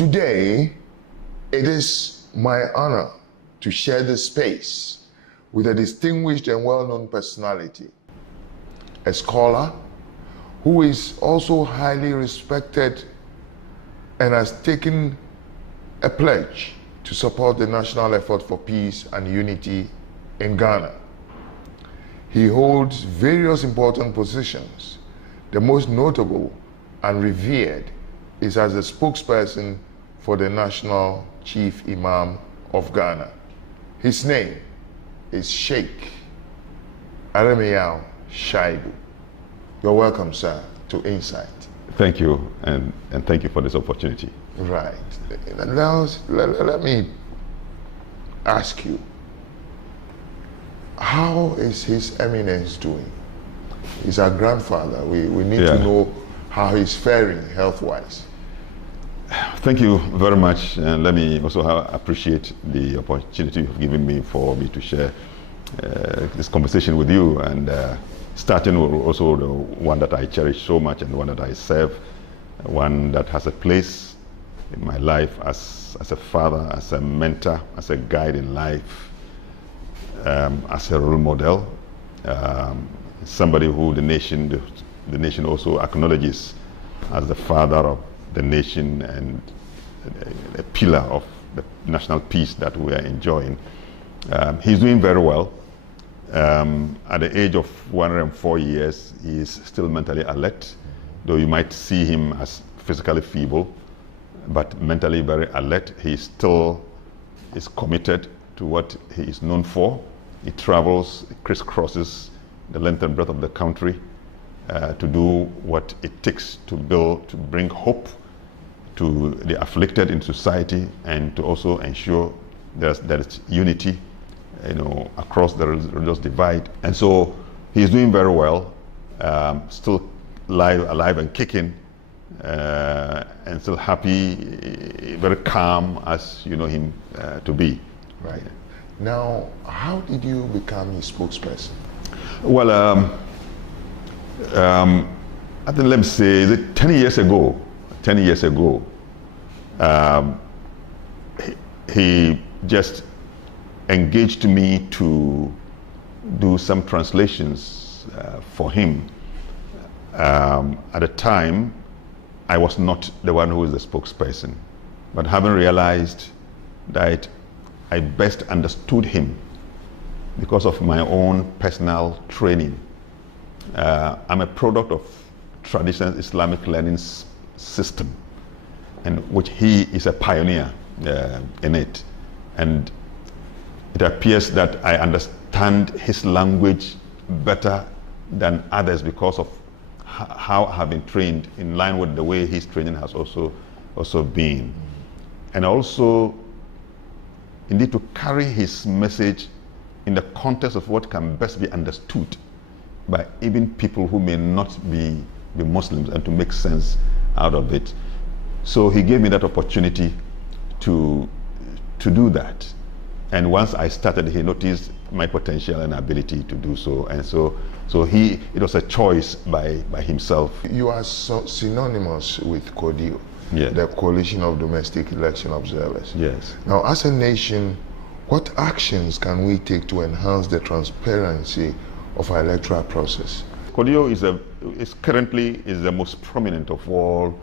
Today, it is my honor to share this space with a distinguished and well-known personality, a scholar who is also highly respected and has taken a pledge to support the national effort for peace and unity in Ghana. He holds various important positions. The most notable and revered is as the spokesperson for the National Chief Imam of Ghana. His name is Sheikh Armiyawo Shaibu. You're welcome, sir, to Insight. Thank you, and thank you for this opportunity. Right. Now, let me ask you, how is His Eminence doing? He's our grandfather. We need to know how he's faring health-wise. Thank you very much, and let me also appreciate the opportunity you've given me for me to share this conversation with you, and starting with also the one that I cherish so much and one that I serve, one that has a place in my life as a father, as a mentor, as a guide in life, as a role model, somebody who the nation also acknowledges as the father of the nation and a pillar of the national peace that we are enjoying. He's doing very well. At the age of 104 years, he is still mentally alert, though you might see him as physically feeble, but mentally very alert. He still is committed to what he is known for. He travels, crisscrosses the length and breadth of the country to do what it takes to bring hope to the afflicted in society, and to also ensure there is unity, across the religious divide. And so he's doing very well, still alive and kicking, and still happy, very calm as you know him to be. Right. Now, how did you become his spokesperson? Well, I think, let me say, 10 years ago, he just engaged me to do some translations for him. At the time, I was not the one who was the spokesperson, but having realized that I best understood him because of my own personal training. I'm a product of traditional Islamic learning system, and which he is a pioneer in it. And it appears that I understand his language better than others because of how I have been trained in line with the way his training has also been. And also, indeed, to carry his message in the context of what can best be understood by even people who may not be Muslims, and to make sense out of it. So he gave me that opportunity to do that. And once I started, he noticed my potential and ability to do so. And so it was a choice by himself. You are synonymous with CODIO, yes, the Coalition of Domestic Election Observers. Yes. Now, as a nation, what actions can we take to enhance the transparency of our electoral process? CODIO is currently the most prominent of all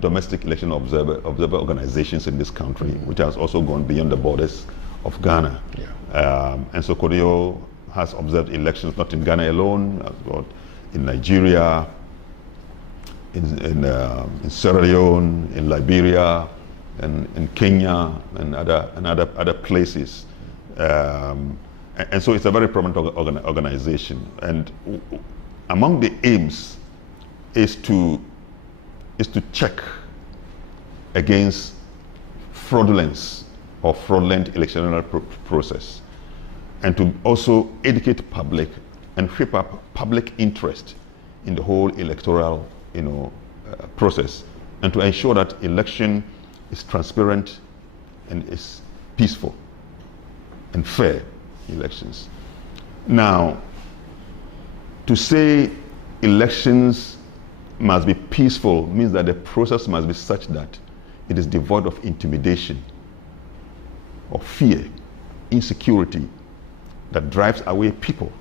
domestic election observer organizations in this country, which has also gone beyond the borders of Ghana. Yeah. And so CODIO has observed elections not in Ghana alone, but in Nigeria, in Sierra Leone, in Liberia, and in Kenya, and other places. And so it's a very prominent organization. And among the aims is to check against fraudulence or fraudulent electoral process, and to also educate public and shape up public interest in the whole electoral process, and to ensure that election is transparent and is peaceful and fair elections. Now, to say elections must be peaceful means that the process must be such that it is devoid of intimidation or fear, insecurity that drives away people.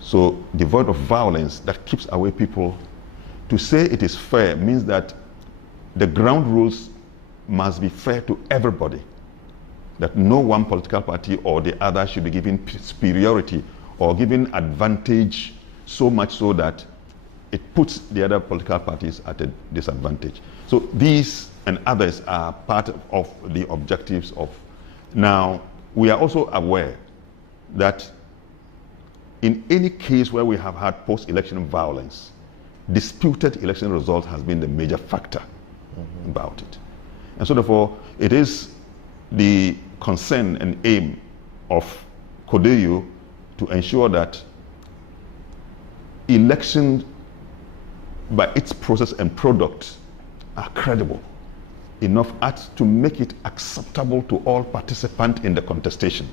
So devoid of violence that keeps away people. To say it is fair means that the ground rules must be fair to everybody, that no one political party or the other should be given superiority or given advantage, so much so that it puts the other political parties at a disadvantage. So these and others are part of the objectives of. Now, we are also aware that in any case where we have had post-election violence, disputed election results has been the major factor about it. And so therefore, it is the concern and aim of CODEYO to ensure that elections by its process and product are credible enough to make it acceptable to all participants in the contestation.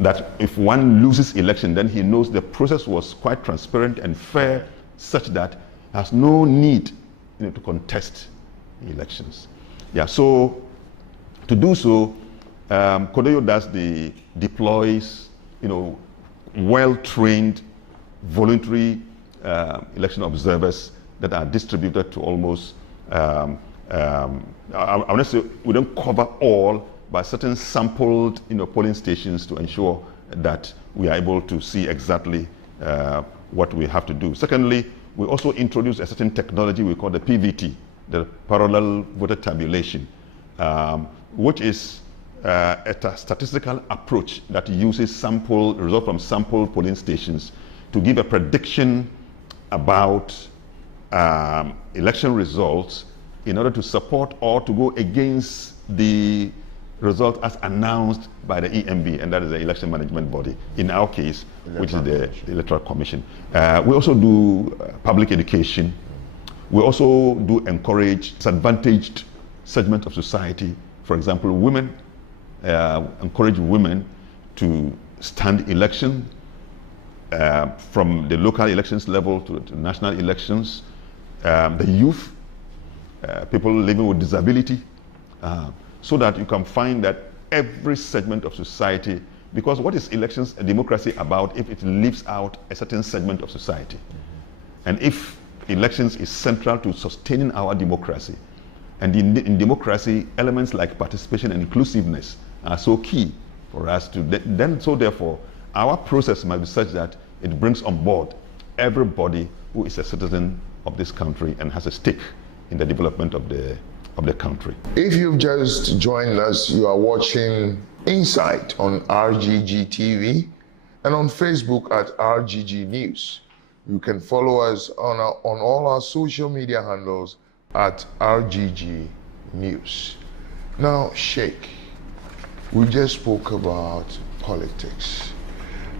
That if one loses election, then he knows the process was quite transparent and fair, such that has no need to contest elections. Yeah, so to do so, CODEYO deploys well-trained voluntary election observers that are distributed to almost I want to say we don't cover all, but certain sampled polling stations to ensure that we are able to see exactly what we have to do. Secondly, we also introduce a certain technology we call the PVT, the parallel voter tabulation, which is a statistical approach that uses results from sample polling stations to give a prediction about election results in order to support or to go against the result as announced by the EMB, and that is the election management body, in our case, which is the Electoral Commission. We also do public education. We also do encourage disadvantaged segment of society. For example, women, encourage women to stand election from the local elections level to national elections. The youth, people living with disability, so that you can find that every segment of society, because what is elections and democracy about if it leaves out a certain segment of society? And if elections is central to sustaining our democracy, and in democracy, elements like participation and inclusiveness are so key for us to, so therefore, our process must be such that it brings on board everybody who is a citizen of this country and has a stake in the development of the country. If you've just joined us, you are watching Insight on RGG TV and on Facebook at RGG News. You can follow us on all our social media handles at RGG News. Now, Sheikh, we just spoke about politics.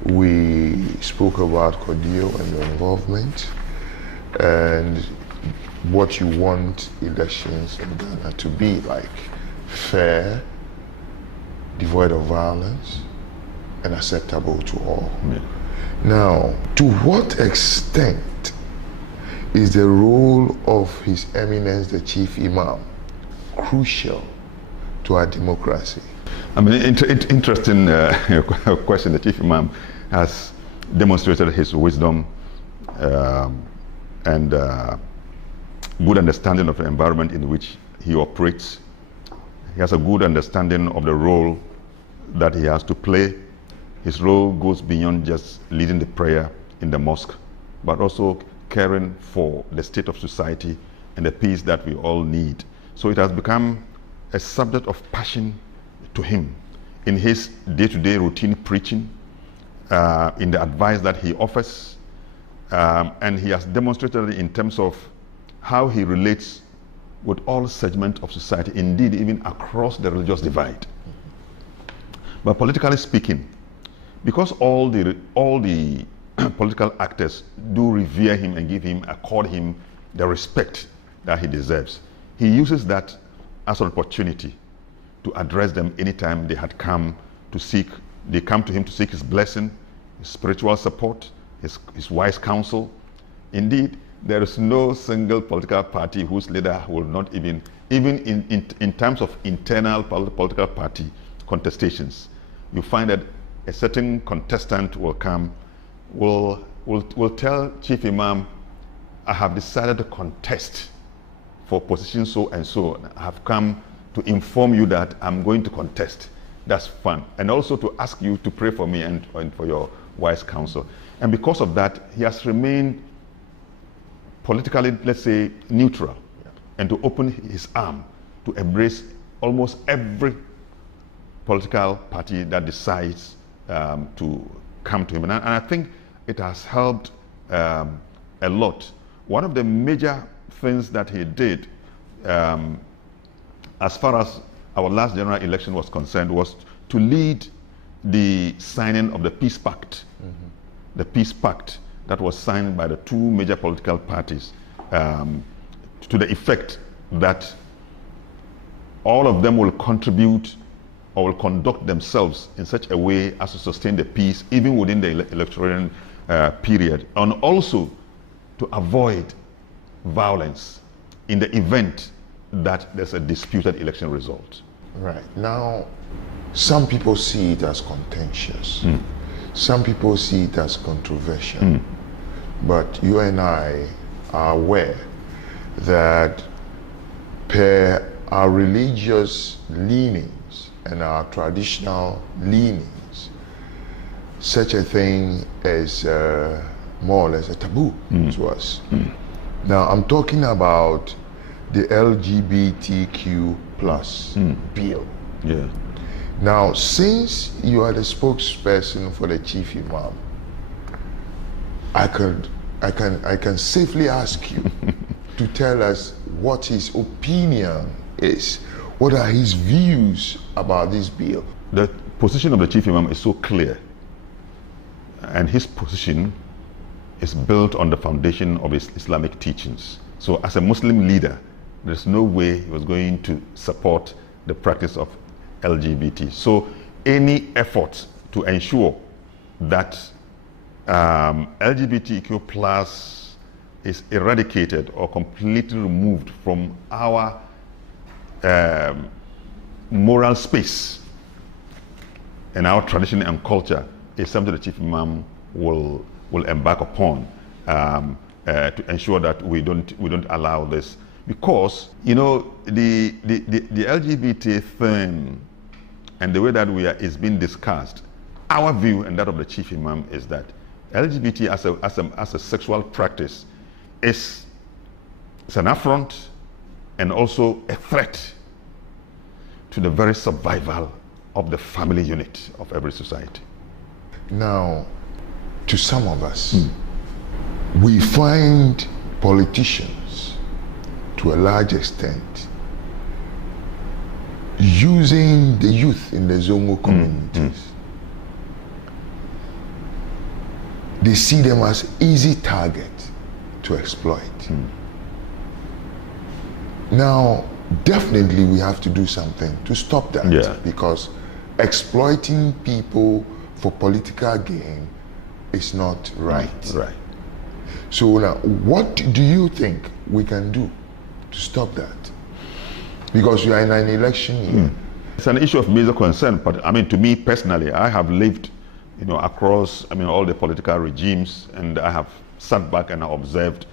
We spoke about CODEYO and your involvement and what you want elections in Ghana to be like: fair, devoid of violence, and acceptable to all. Yeah. Now, to what extent is the role of His Eminence the Chief Imam crucial to our democracy? I mean, interesting question. The Chief Imam has demonstrated his wisdom and good understanding of the environment in which he operates. He has a good understanding of the role that he has to play. His role goes beyond just leading the prayer in the mosque, but also caring for the state of society and the peace that we all need. So it has become a subject of passion to him in his day-to-day routine preaching, in the advice that he offers, and he has demonstrated it in terms of how he relates with all segments of society, indeed even across the religious divide. But politically speaking, because all the political actors do revere him and accord him the respect that he deserves, he uses that as an opportunity to address them anytime they had come to him to seek his blessing, his spiritual support, his wise counsel. Indeed, there is no single political party whose leader will not even even in terms of internal political party contestations, you find that a certain contestant will come, will tell Chief Imam, I have decided to contest for position so and so. I have come to inform you that I'm going to contest. That's fun. And also to ask you to pray for me and for your wise counsel. And because of that, he has remained politically, let's say, neutral, and to open his arm to embrace almost every political party that decides to come to him. And I think it has helped a lot. One of the major things that he did, as far as our last general election was concerned, was to lead the signing of the Peace Pact. The Peace Pact that was signed by the two major political parties, to the effect that all of them will contribute or will conduct themselves in such a way as to sustain the peace even within the electoral period, and also to avoid violence in the event that there's a disputed election result. Right. Now, some people see it as contentious. Some people see it as controversial. But you and I are aware that per our religious leanings and our traditional leanings, such a thing is more or less a taboo to us. Now, I'm talking about the LGBTQ plus bill. Yeah. Now, since you are the spokesperson for the Chief Imam, I can safely ask you to tell us what his opinion is. What are his views about this bill? The position of the Chief Imam is so clear, and his position is built on the foundation of his Islamic teachings. So as a Muslim leader, there's no way he was going to support the practice of LGBT. So any effort to ensure that LGBTQ plus is eradicated or completely removed from our moral space and our tradition and culture is something the Chief Imam will embark upon to ensure that we don't allow this, because you know the LGBT thing and the way that is being discussed, our view and that of the Chief Imam is that LGBT as a sexual practice is an affront and also a threat to the very survival of the family unit of every society. Now, to some of us, we find politicians, to a large extent, using the youth in the Zongo communities. They see them as easy target to exploit. Now, definitely we have to do something to stop that, because exploiting people for political gain is not right. Right. So now, what do you think we can do to stop that? Because we are in an election year. It's an issue of major concern, but I mean, to me personally, I have lived, you know, across, I mean, all the political regimes, and I have sat back and observed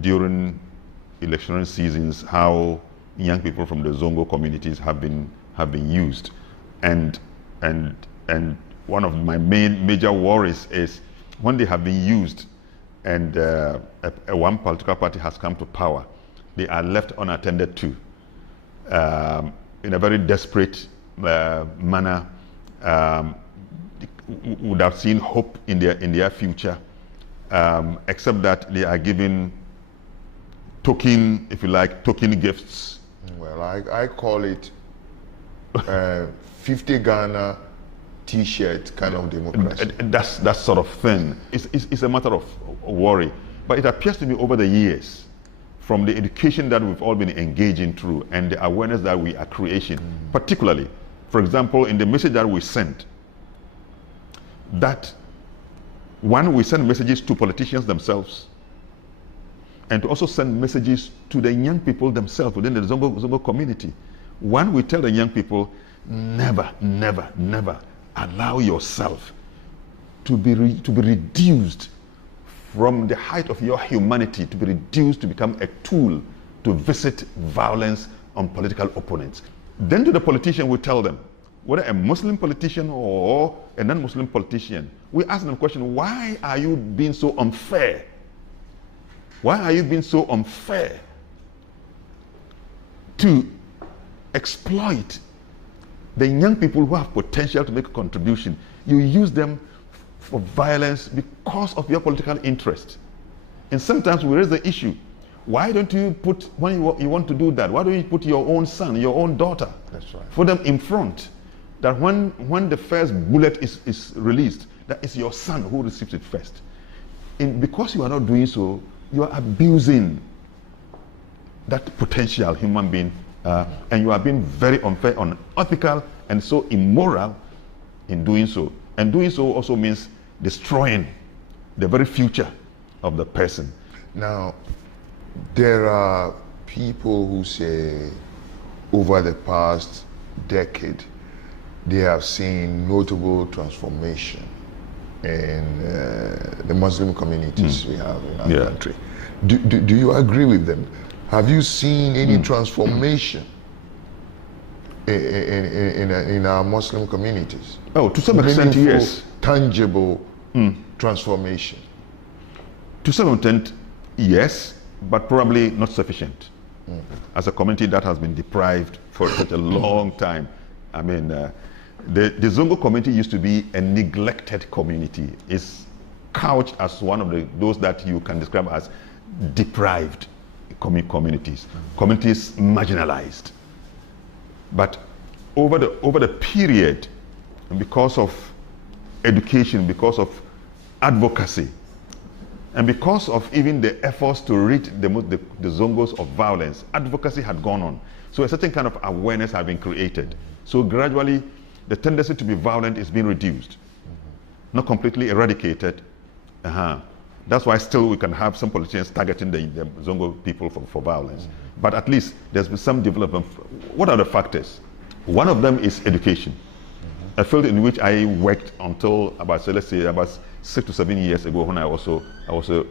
during electionary seasons how young people from the Zongo communities have been used, and one of my major worries is when they have been used and one political party has come to power, they are left unattended to in a very desperate manner, without seeing hope in their future, except that they are given token, if you like, token gifts. Well, I call it 50 Ghana T-shirt kind of democracy. That sort of thing. It's a matter of worry. But it appears to me over the years, from the education that we've all been engaging through and the awareness that we are creating, particularly, for example, in the message that we send, that one, we send messages to politicians themselves, and to also send messages to the young people themselves within the Zongo community. One, we tell the young people, never, never, never allow yourself to be reduced from the height of your humanity, to be reduced to become a tool to visit violence on political opponents. Then to the politician, we tell them, whether a Muslim politician or a non-Muslim politician, we ask them the question, why are you being so unfair? Why are you being so unfair to exploit the young people who have potential to make a contribution? You use them for violence because of your political interest. And sometimes we raise the issue, why don't you put, when you want to do that, why don't you put your own son, your own daughter, That's right. put them in front, that when the first bullet is released, that is your son who receives it first. And because you are not doing so, you are abusing that potential human being, and you are being very unfair, unethical, and so immoral in doing so. And doing so also means destroying the very future of the person. Now, there are people who say over the past decade, they have seen notable transformation in the Muslim communities we have in our country. Do you agree with them? Have you seen any transformation in our Muslim communities? Oh, to some extent, yes. Tangible transformation. To some extent, yes, but probably not sufficient. As a community that has been deprived for such a long time. I mean, the Zongo community used to be a neglected community. It's couched as one of those that you can describe as deprived communities, communities marginalized. But over the period, and because of education, because of advocacy, and because of even the efforts to rid the Zongos of violence, advocacy had gone on. So a certain kind of awareness had been created. So gradually, the tendency to be violent is being reduced. Not completely eradicated. That's why still we can have some politicians targeting the Zongo people for violence. But at least there's been some development. What are the factors? One of them is education. A field in which I worked until about, so let's say, about 6 to 7 years ago when I also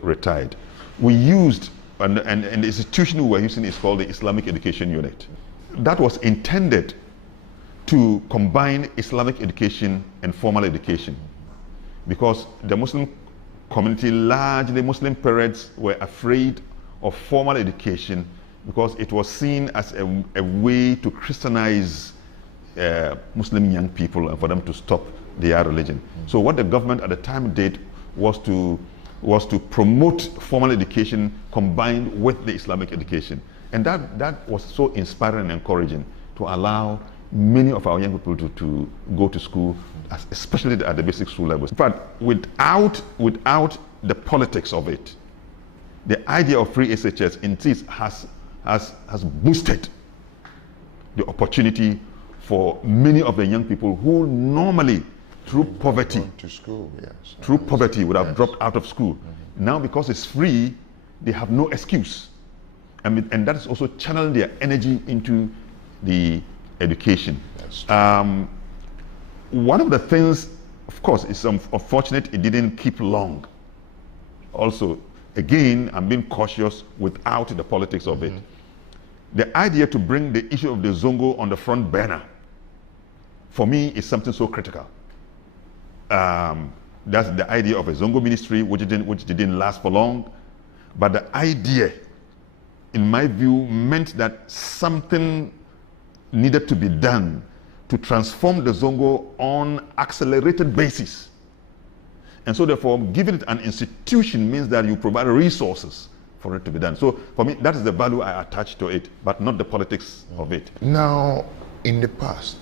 retired. We used, and the institution we were using is called the Islamic Education Unit. That was intended to combine Islamic education and formal education, because the Muslim community, largely Muslim parents, were afraid of formal education because it was seen as a way to Christianize Muslim young people and for them to stop their religion. So what the government at the time did was to promote formal education combined with the Islamic education. And that was so inspiring and encouraging to allow many of our young people to go to school, especially at the basic school levels. But without the politics of it, the idea of free SHS indeed has boosted the opportunity for many of the young people who normally, through poverty, to school, yes. through poverty would have dropped out of school. Now, because it's free, they have no excuse. And that is also channeling their energy into the education. One of the things, of course, is unfortunate it didn't keep long. Also, again, I'm being cautious without the politics of it. The idea to bring the issue of the Zongo on the front burner, for me, is something so critical. That's the idea of a Zongo ministry, which didn't last for long. But the idea, in my view, meant that something needed to be done to transform the Zongo on accelerated basis. And so therefore, giving it an institution means that you provide resources for it to be done. So for me, that is the value I attach to it, but not the politics of it. Now, in the past,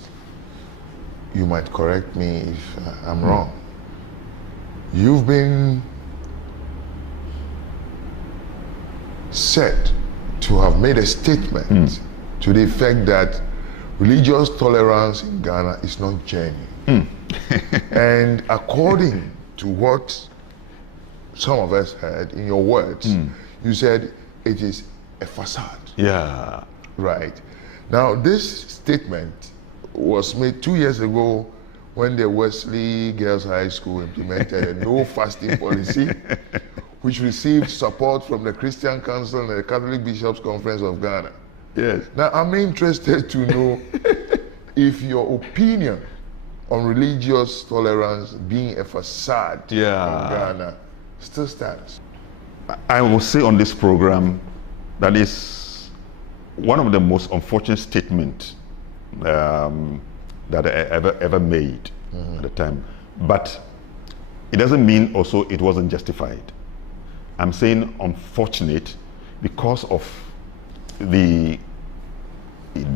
you might correct me if I'm wrong, you've been said to have made a statement to the effect that religious tolerance in Ghana is not genuine. And according to what some of us heard in your words, you said it is a facade. Yeah. Right. Now, this statement was made 2 years ago when the Wesley Girls High School implemented a no fasting policy, which received support from the Christian Council and the Catholic Bishops' Conference of Ghana. Yes. Now, I'm interested to know if your opinion on religious tolerance being a facade in Ghana still stands. I will say on this program that is one of the most unfortunate statements that I ever made at the time. But it doesn't mean also it wasn't justified. I'm saying unfortunate because of the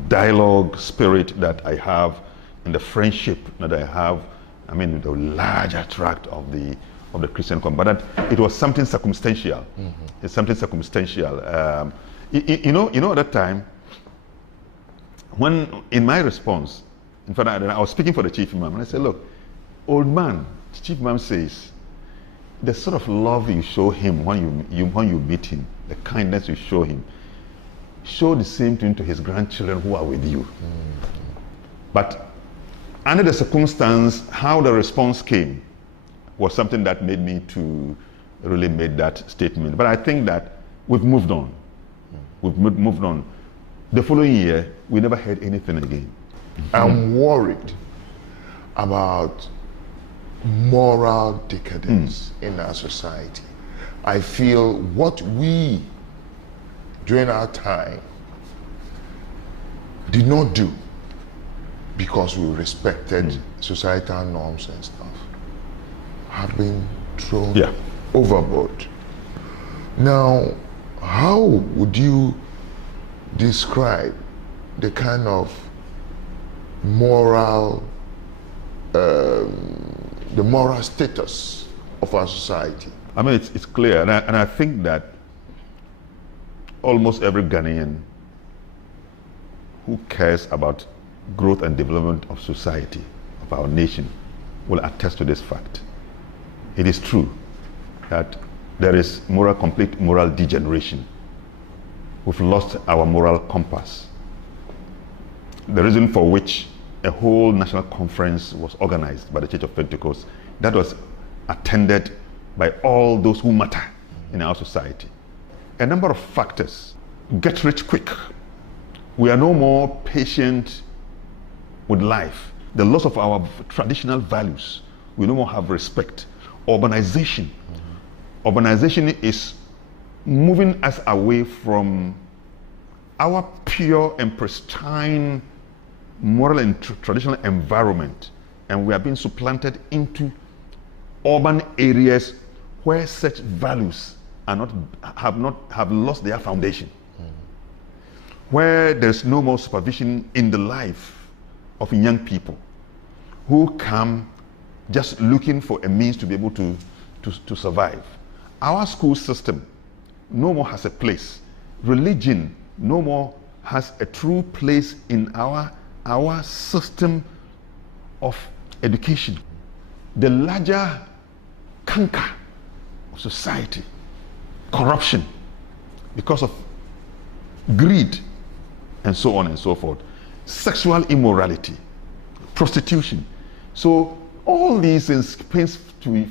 dialogue spirit that I have and the friendship that I have, I mean, the larger tract of the Christian community. But it was something circumstantial. It's something circumstantial. You know, at that time, when in my response, in fact, I was speaking for the chief imam, and I said, look, old man, the chief imam says, the sort of love you show him when you meet him, the kindness you show him, show the same thing to his grandchildren who are with you. But under the circumstance, how the response came was something that made me to really make that statement. But I think that we've moved on. We've moved on. The following year, we never heard anything again. I'm worried about moral decadence in our society. I feel what we, during our time, did not do because we respected societal norms and stuff, have been thrown overboard. Now, how would you describe the kind of moral, the moral status of our society? I mean, it's clear, and I think that almost every Ghanaian who cares about growth and development of society, of our nation, will attest to this fact. It is true that there is complete moral degeneration. We've lost our moral compass. The reason for which a whole national conference was organized by the Church of Pentecost, that was attended by all those who matter in our society. A number of factors. Get rich quick. We are no more patient with life. The loss of our traditional values. We no more have respect. Urbanization. Urbanization is moving us away from our pure and pristine moral and traditional environment, and we are being supplanted into urban areas where such values have lost their foundation, where there's no more supervision in the life of young people who come just looking for a means to be able to survive. Our school system no more has a place. Religion no more has a true place in our system of education. The larger canker of society, corruption, because of greed, and so on and so forth. Sexual immorality, prostitution. So all these things paints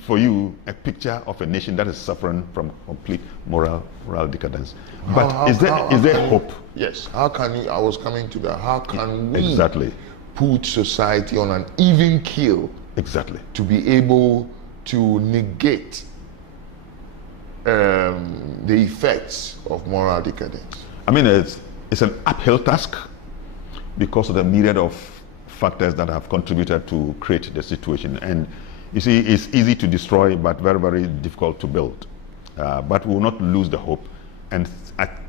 for you a picture of a nation that is suffering from complete moral decadence. But is there hope? Yes. How can you? I was coming to that. How can we put society on an even keel? Exactly. To be able to negate the effects of moral decadence. I mean, it's an uphill task because of the myriad of factors that have contributed to create the situation. And you see, it's easy to destroy, but very, very difficult to build. But we will not lose the hope. And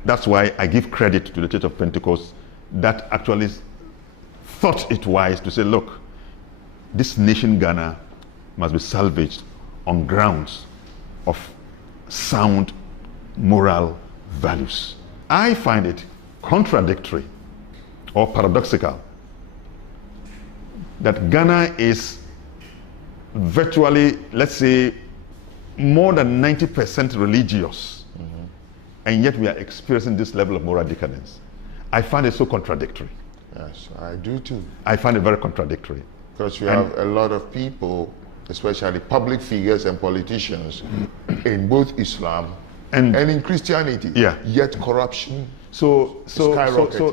that's why I give credit to the Church of Pentecost that actually thought it wise to say, look, this nation Ghana must be salvaged on grounds of sound moral values. I find it contradictory or paradoxical that Ghana is virtually, let's say, more than 90% religious and yet we are experiencing this level of moral decadence. I find it so contradictory. Yes, I do too. I find it very contradictory. Because we have a lot of people, especially public figures and politicians, in both Islam and in Christianity. Yeah. Yet corruption. So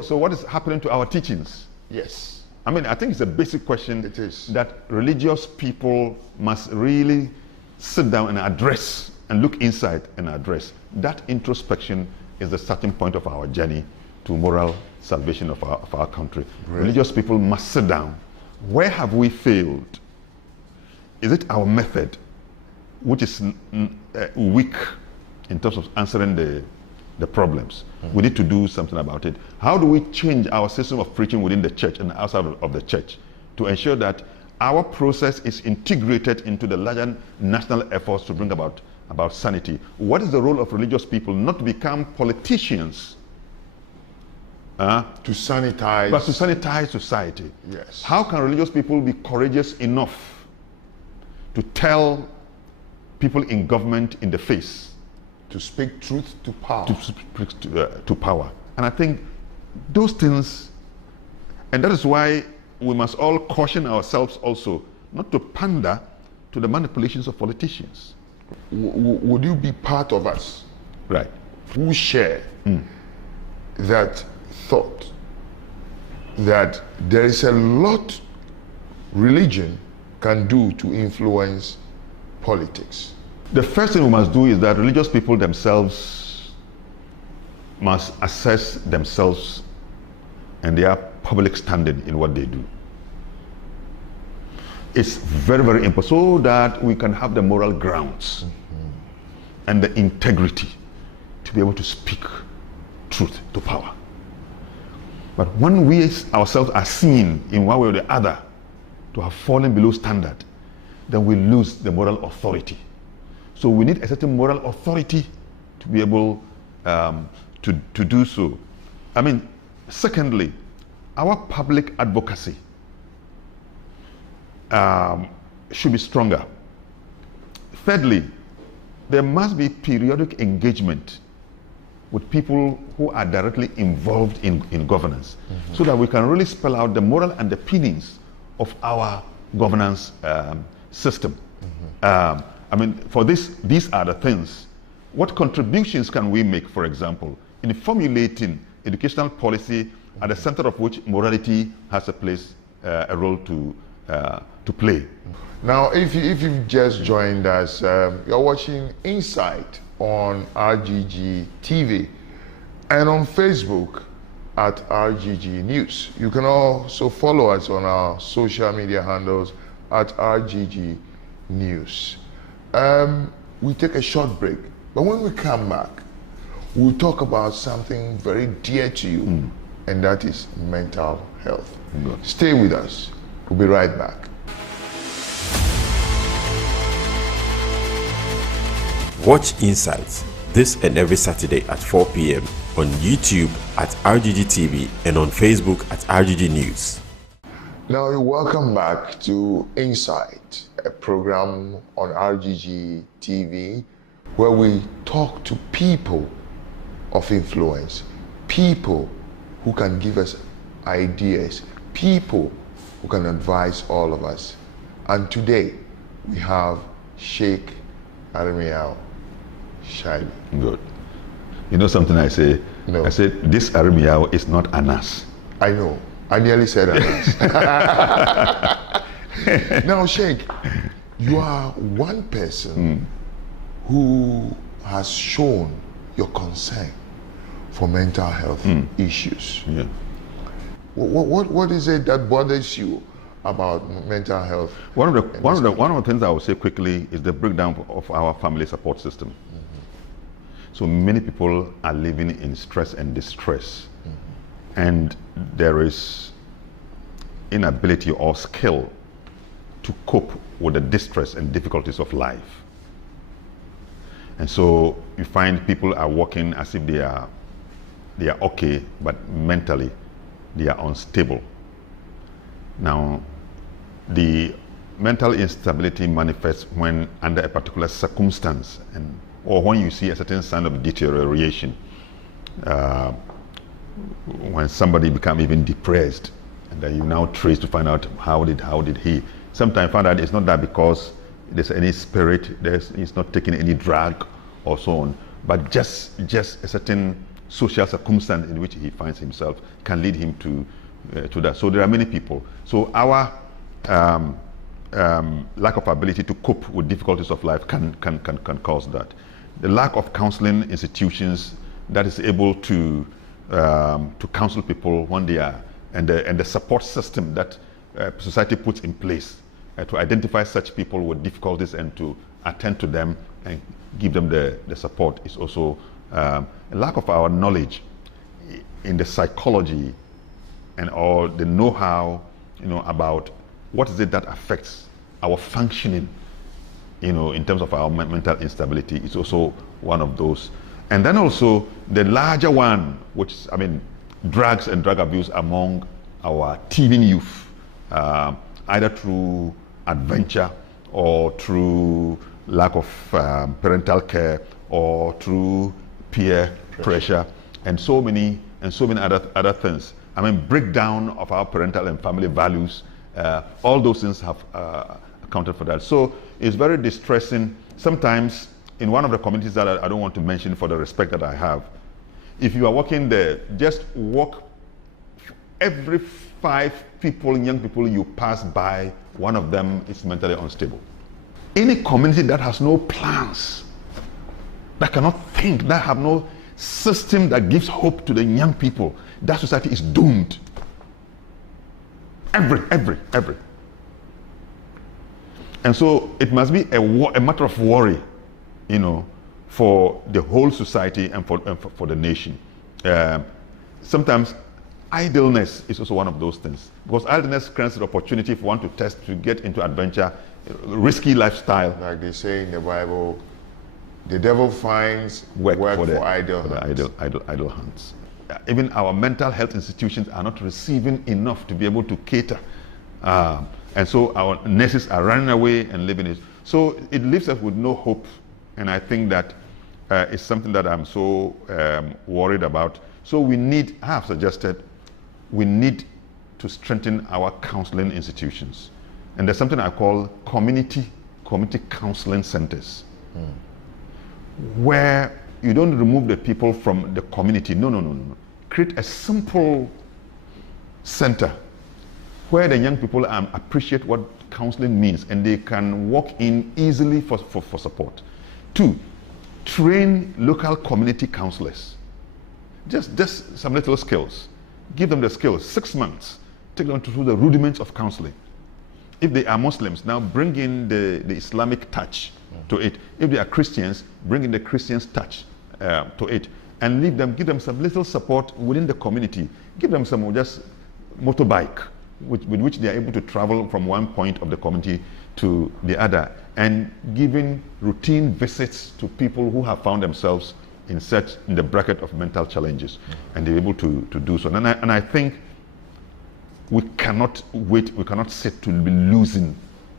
what is happening to our teachings? Yes. I mean, I think it's a basic question. It is. That religious people must really sit down and address and look inside and address. That introspection is the starting point of our journey to moral salvation of our country. Right. Religious people must sit down. Where have we failed? Is it our method which is weak in terms of answering the problems? We need to do something about it. How do we change our system of preaching within the church and outside of the church to ensure that our process is integrated into the larger national efforts to bring about sanity? What is the role of religious people? Not to become politicians, to sanitize. But to sanitize society. Yes. How can religious people be courageous enough to tell people in government in the face? To speak truth to power. To speak to power. And I think those things, and that is why we must all caution ourselves also not to pander to the manipulations of politicians. Would you be part of us? Right. Who share that thought that there is a lot religion can do to influence politics? The first thing we must do is that religious people themselves must assess themselves and their public standing in what they do. It's very, very important so that we can have the moral grounds and the integrity to be able to speak truth to power. But when we ourselves are seen in one way or the other to have fallen below standard, then we lose the moral authority. So we need a certain moral authority to be able to do so. I mean, secondly, our public advocacy should be stronger. Thirdly, there must be periodic engagement with people who are directly involved in governance, so that we can really spell out the moral underpinnings of our governance system. I mean, for this, these are the things. What contributions can we make, for example, in formulating educational policy at the center of which morality has a role to play? Now, if you've just joined us, you're watching Insight on RGG TV and on Facebook at RGG News. You can also follow us on our social media handles at RGG News. We take a short break, but when we come back, we'll talk about something very dear to you, and that is mental health. Stay with us. We'll be right back. Watch Insights this and every Saturday at 4 p.m. on YouTube at RGG TV and on Facebook at RGG News. Now, welcome back to Insight, a program on RGG TV where we talk to people of influence, people who can give us ideas, people who can advise all of us. And today we have Sheikh Armiyawo Shaibu. Good. You know something I say? No. I said, this Armiyawo is not Anas. I know. I nearly said Anas. Now, Sheikh, you are one person who has shown your concern for mental health issues. Yeah. What is it that bothers you about mental health? One of the things I will say quickly is the breakdown of our family support system. So many people are living in stress and distress, and there is inability or skill to cope with the distress and difficulties of life. And so you find people are walking as if they are okay, but mentally they are unstable. Now, the mental instability manifests when under a particular circumstance, and or when you see a certain sign of deterioration, when somebody become even depressed, and then you now trace to find out how did he. Sometimes find out it's not that because there's any spirit, he's not taking any drug or so on, but just a certain social circumstance in which he finds himself can lead him to that. So there are many people. So our lack of ability to cope with difficulties of life can cause that. The lack of counseling institutions that is able to counsel people when they are, and the support system that society puts in place to identify such people with difficulties and to attend to them and give them the support is also a lack of our knowledge in the psychology and or the know-how, about what is it that affects our functioning, in terms of our mental instability. Is also one of those. And then also the larger one, which is, drugs and drug abuse among our teen youth, either through adventure or through lack of parental care or through peer pressure and so many other things. Breakdown of our parental and family values. All those things have accounted for that. So it's very distressing. Sometimes in one of the communities that I don't want to mention for the respect that I have, if you are working there, just walk every 5 people, young people you pass by, one of them is mentally unstable. Any community that has no plans, that cannot think, that have no system that gives hope to the young people, that society is doomed. Every. And so it must be a matter of worry, for the whole society and for the nation. Sometimes idleness is also one of those things, because idleness creates the opportunity for one to test, to get into adventure, risky lifestyle. Like they say in the Bible, the devil finds work for idle hands. Even our mental health institutions are not receiving enough to be able to cater. And so our nurses are running away and leaving it. So it leaves us with no hope. And I think that it's something that I'm so worried about. So I have suggested, we need to strengthen our counseling institutions. And there's something I call community counseling centers, where you don't remove the people from the community. No. Create a simple center where the young people appreciate what counseling means and they can walk in easily for support. 2, train local community counselors. Just some little skills. Give them the skills, 6 months. Take them through the rudiments of counseling. If they are Muslims, now bring in the Islamic touch to it. If they are Christians, bring in the Christian's touch to it. And give them some little support within the community. Give them some just motorbike with which they are able to travel from one point of the community to the other, and giving routine visits to people who have found themselves in the bracket of mental challenges, and they're able to do so. And I think we cannot wait, we cannot sit to be losing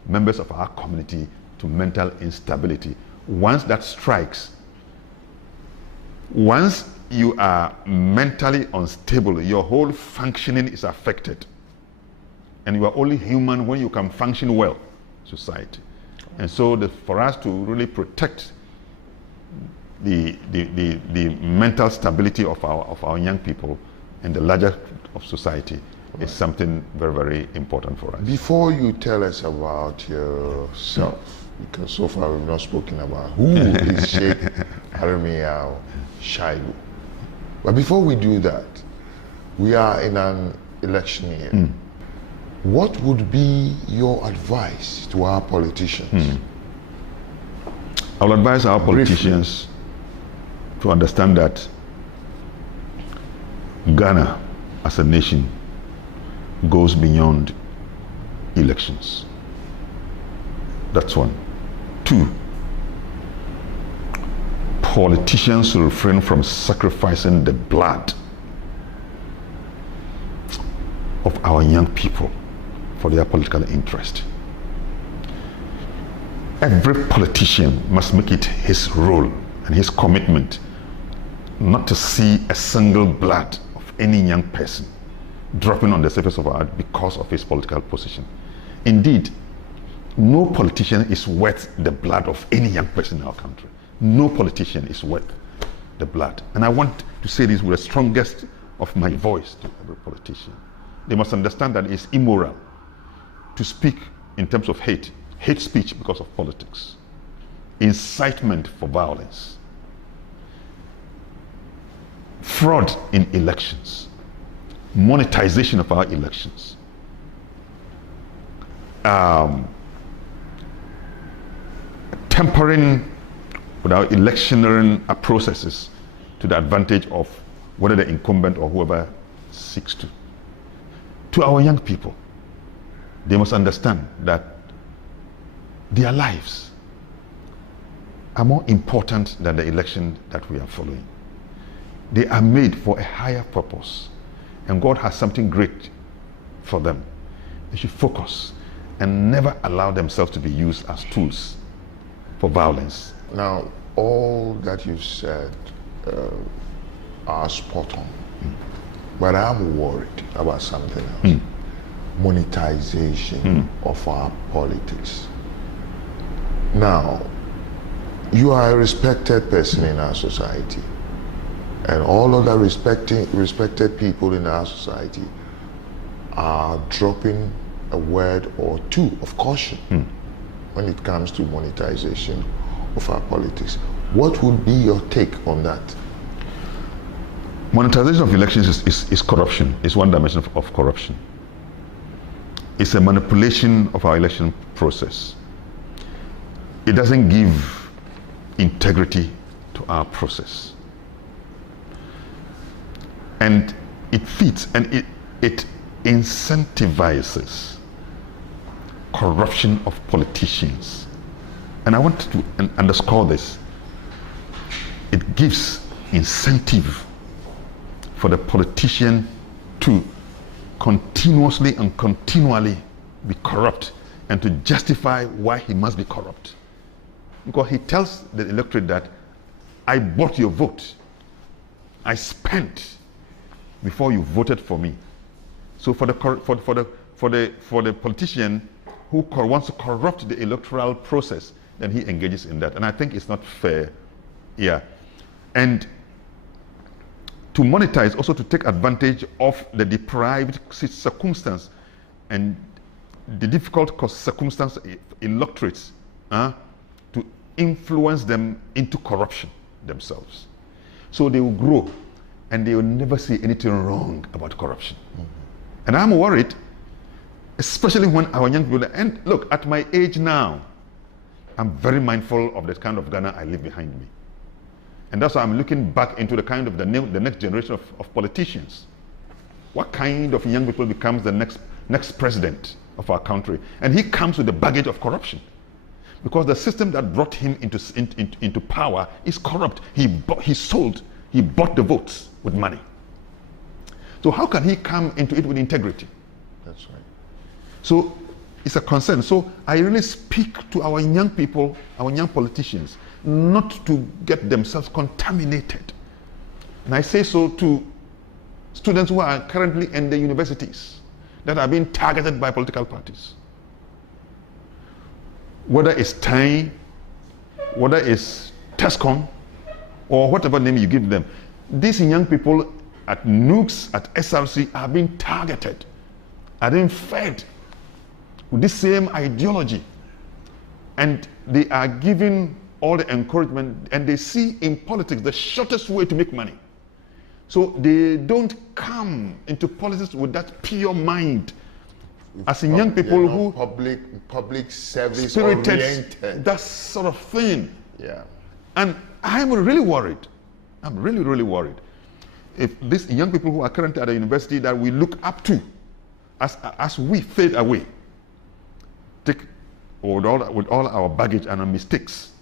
members of our community to mental instability. Once that strikes, once you are mentally unstable, your whole functioning is affected. And you are only human when you can function well in society. And so for us to really protect the mental stability of our young people and the larger of society is something very, very important for us. Before you tell us about yourself, because so far we've not spoken about who is Sheikh Armiyawo Shaibu. But before we do that, we are in an election year. What would be your advice to our politicians? I will advise our politicians to understand that Ghana as a nation goes beyond elections. That's 1. 2, politicians refrain from sacrificing the blood of our young people for their political interest. Every politician must make it his role and his commitment not to see a single blood of any young person dropping on the surface of our earth because of his political position. Indeed, no politician is worth the blood of any young person in our country. No politician is worth the blood. And I want to say this with the strongest of my voice to every politician. They must understand that it's immoral to speak in terms of hate speech because of politics, incitement for violence, fraud in elections, monetization of our elections, tampering with our electioneering processes to the advantage of whether the incumbent or whoever seeks to. To our young people, they must understand that their lives are more important than the election that we are following. They are made for a higher purpose, and God has something great for them. They should focus and never allow themselves to be used as tools for violence. Now, all that you've said are spot on, but I'm worried about something else. Monetization of our politics. Now, you are a respected person in our society, and all other respected people in our society are dropping a word or two of caution when it comes to monetization of our politics. What would be your take on that? Monetization of elections is corruption. It's one dimension of corruption. It's a manipulation of our election process. It doesn't give integrity to our process. And it feeds and it incentivizes corruption of politicians. And I want to underscore this. It gives incentive for the politician to continuously and continually be corrupt and to justify why he must be corrupt. Because he tells the electorate that I bought your vote. I spent before you voted for me. So for the politician who wants to corrupt the electoral process, then he engages in that. And I think it's not fair. Yeah. And to monetize, also to take advantage of the deprived circumstance and the difficult circumstance electorates to influence them into corruption themselves. So they will grow and they will never see anything wrong about corruption. And I'm worried, especially when our young people, and look, at my age now, I'm very mindful of the kind of Ghana I leave behind me. And that's why I'm looking back into the kind of the next generation of politicians. What kind of young people becomes the next president of our country? And he comes with the baggage of corruption. Because the system that brought him into power is corrupt. He bought the votes with money. So how can he come into it with integrity? That's right. So it's a concern. So I really speak to our young people, our young politicians, not to get themselves contaminated. And I say so to students who are currently in the universities that are being targeted by political parties. Whether it's Teye, whether it's TESCON, or whatever name you give them, these young people at NUCs, at SRC are being targeted, are being fed with this same ideology. And they are given all the encouragement, and they see in politics the shortest way to make money. So they don't come into politics with that pure mind. As in young people who public service spirited, oriented, that sort of thing. yeah. And I'm really worried. I'm really, really worried. If these young people who are currently at the university that we look up to, as we fade away, take with all our baggage and our mistakes,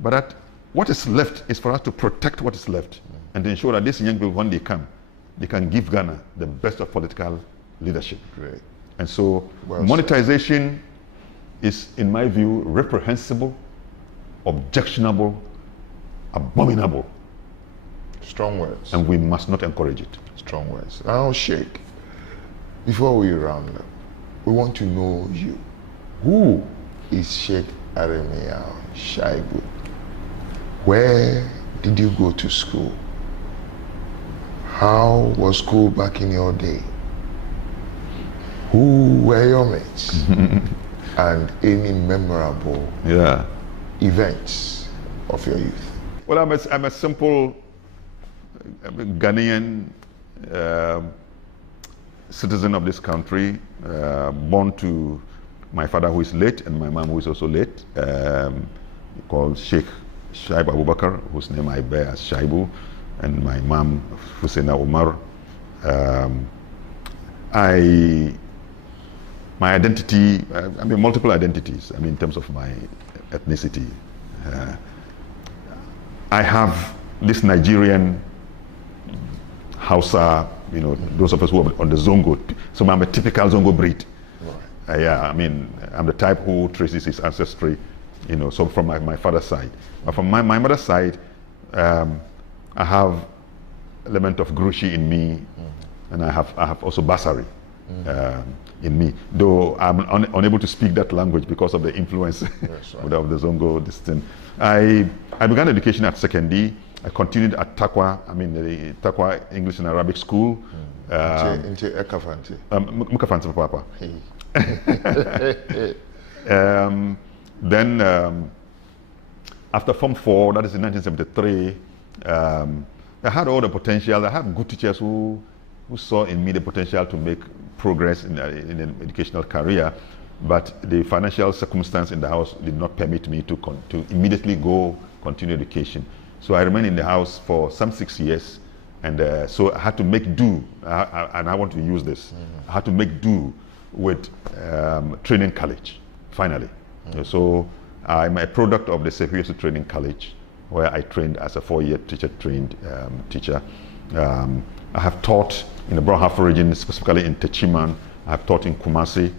but that what is left is for us to protect what is left and to ensure that these young people, when they come, they can give Ghana the best of political leadership. Great. And so Well monetization is, in my view, reprehensible, objectionable, abominable. Strong words. And we must not encourage it. Strong words. Now, Sheikh, before we round up, we want to know you. Who is Sheikh Armiyawo Shaibu? Where did you go to school? How was school back in your day? Who were your mates? And any memorable events of your youth? Well, I'm a simple Ghanaian citizen of this country, born to my father who is late and my mom who is also late, called Sheikh Shaibu Abubakar, whose name I bear as Shaibu, and my mom, Husseina Umar. My identity, I mean, multiple identities, I mean, in terms of my ethnicity. I have this Nigerian Hausa, you know, those of us who are on the Zongo. So I'm a typical Zongo breed. Right. Yeah, I mean, I'm the type who traces his ancestry, you know, so from my father's side. But from my mother's side, I have element of Grushi in me, and I have also Basari in me. Though I'm unable to speak that language because of the influence of the Zongo distant. I began education at secondary. I continued at Takwa, the Takwa English and Arabic School. Into Ekafanti. Mukafanti Papa. Then after Form 4, that is in 1973, I had all the potential. I had good teachers who saw in me the potential to make progress in an educational career, but the financial circumstance in the house did not permit me to immediately go continue education. So I remained in the house for some 6 years, and so I had to make do, and I want to use this, I had to make do with training college, finally. So I'm a product of the Sefiusu Training College, where I trained as a 4-year teacher-trained teacher. I have taught in the Brown Half region, specifically in Techiman. I have taught in Kumasi.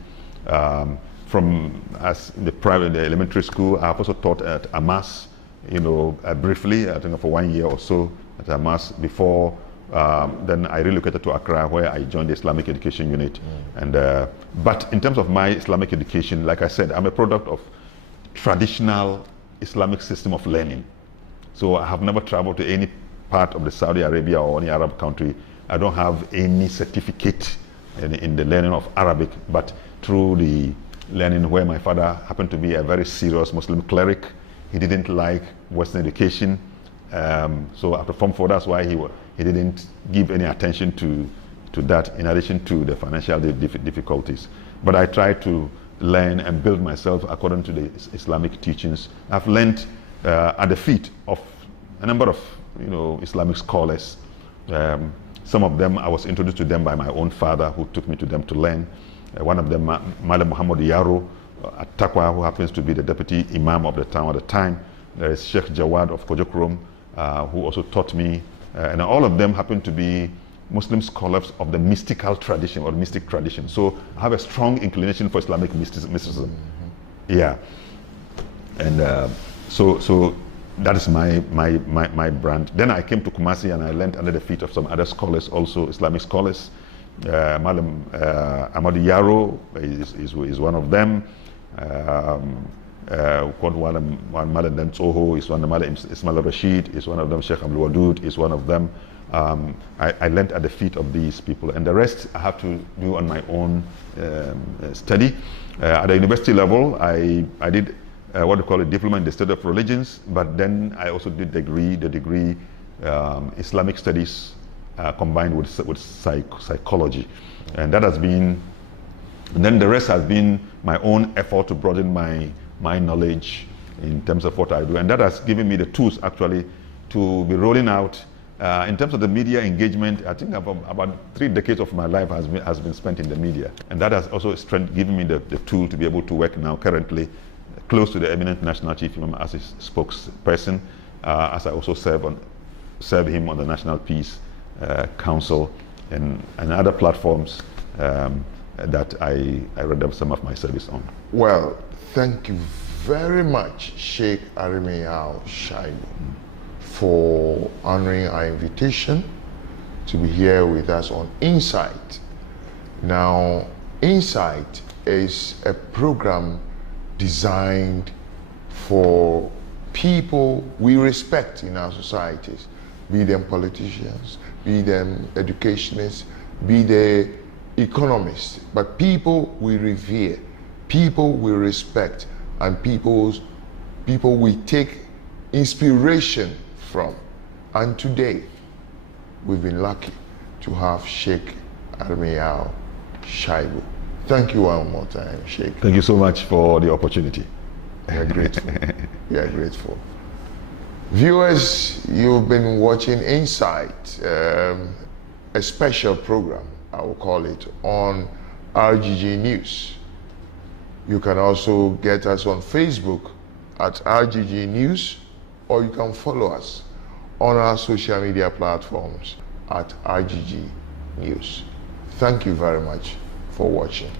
As in the elementary school, I have also taught at Amas, you know, briefly, I think for 1 year or so at Amas before. Then I relocated to Accra, where I joined the Islamic Education Unit. And but in terms of my Islamic education, like I said, I'm a product of traditional Islamic system of learning. So I have never traveled to any part of the Saudi Arabia or any Arab country. I don't have any certificate in the learning of Arabic, but through the learning where my father happened to be a very serious Muslim cleric. He didn't like Western education. So after Form 4, that's why he didn't give any attention to that, in addition to the financial difficulties. But I tried to learn and build myself according to the Islamic teachings. I've learned at the feet of a number of, you know, Islamic scholars. Some of them, I was introduced to them by my own father, who took me to them to learn. One of them, Malam Muhammad Yaro at Takwa, who happens to be the deputy imam of the town at the time. There is Sheikh Jawad of Kojokrom, who also taught me. And all of them happen to be Muslim scholars of the mystical tradition or mystic tradition. So I have a strong inclination for Islamic mysticism. Yeah. And so that is my brand. Then I came to Kumasi and I learned under the feet of some other scholars, also Islamic scholars. Malam Ahmadu Yaro is one of them. Malam Tsoho is one of them. Malam Ismail Rashid is one of them. Sheikh Abdul Wadud is one of them. I learned at the feet of these people, and the rest I have to do on my own study. At the university level, I did what we call a diploma in the study of religions, but then I also did the degree Islamic studies combined with psychology, and that has been. And then the rest has been my own effort to broaden my knowledge in terms of what I do, and that has given me the tools actually to be rolling out. In terms of the media engagement, I think about 3 decades of my life has been spent in the media, and that has also given me the tool to be able to work now currently close to the eminent National Chief Imam as his spokesperson, as I also serve him on the National Peace Council and other platforms that I render some of my service on. Well, thank you very much, Sheikh Armiyawo Shaibu, for honoring our invitation to be here with us on Insight. Now, Insight is a program designed for people we respect in our societies, be them politicians, be them educationists, be they economists, but people we revere, people we respect, and people we take inspiration from. And today, we've been lucky to have Sheikh Armiyawo Shaibu. Thank you one more time, Sheikh. Thank you so much for the opportunity. We are grateful. We are grateful. Viewers, you've been watching Insight, a special program, I will call it, on RGG News. You can also get us on Facebook at RGG News, or you can follow us on our social media platforms at RGG News. Thank you very much for watching.